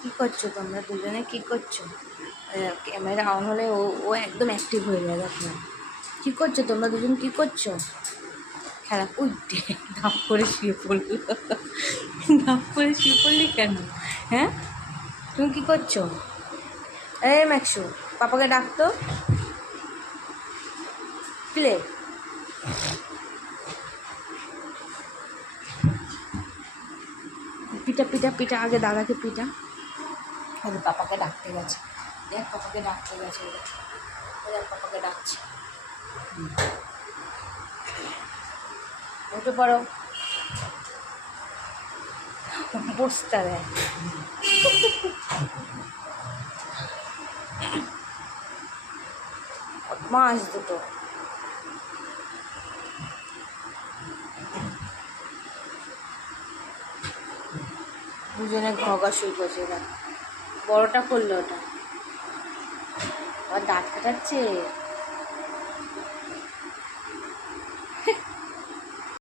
কী করছো তোমরা দুজনে, কী করছো? ক্যামেরা অন হলে ও ও একদম অ্যাক্টিভ হয়ে যায়, দেখো না। কী করছো তোমরা দুজন, কী করছো? খেলা উঠে ধাপ করে শুয়ে পড়লো। ধাপ করে শুয়ে পড়লি কেন? হ্যাঁ, তুমি কী করছো? এই ম্যাক্সু, পাপাকে ডাকতো প্লে। পিটা পিটা পিটা, আগে দাদাকে পিটা। আগে পাপাকে ডাকতে গেছে, দেখ পাপাকে ডাকতে গেছে, দেখ পাপাকে ডাকছে। উঠে পড়ো, বসতে দেয়। মাছ দুটো দুজনে ঘগা শুয়ে বসে না, বড়টা করলো ওটা, আবার দাঁত কাটাচ্ছে।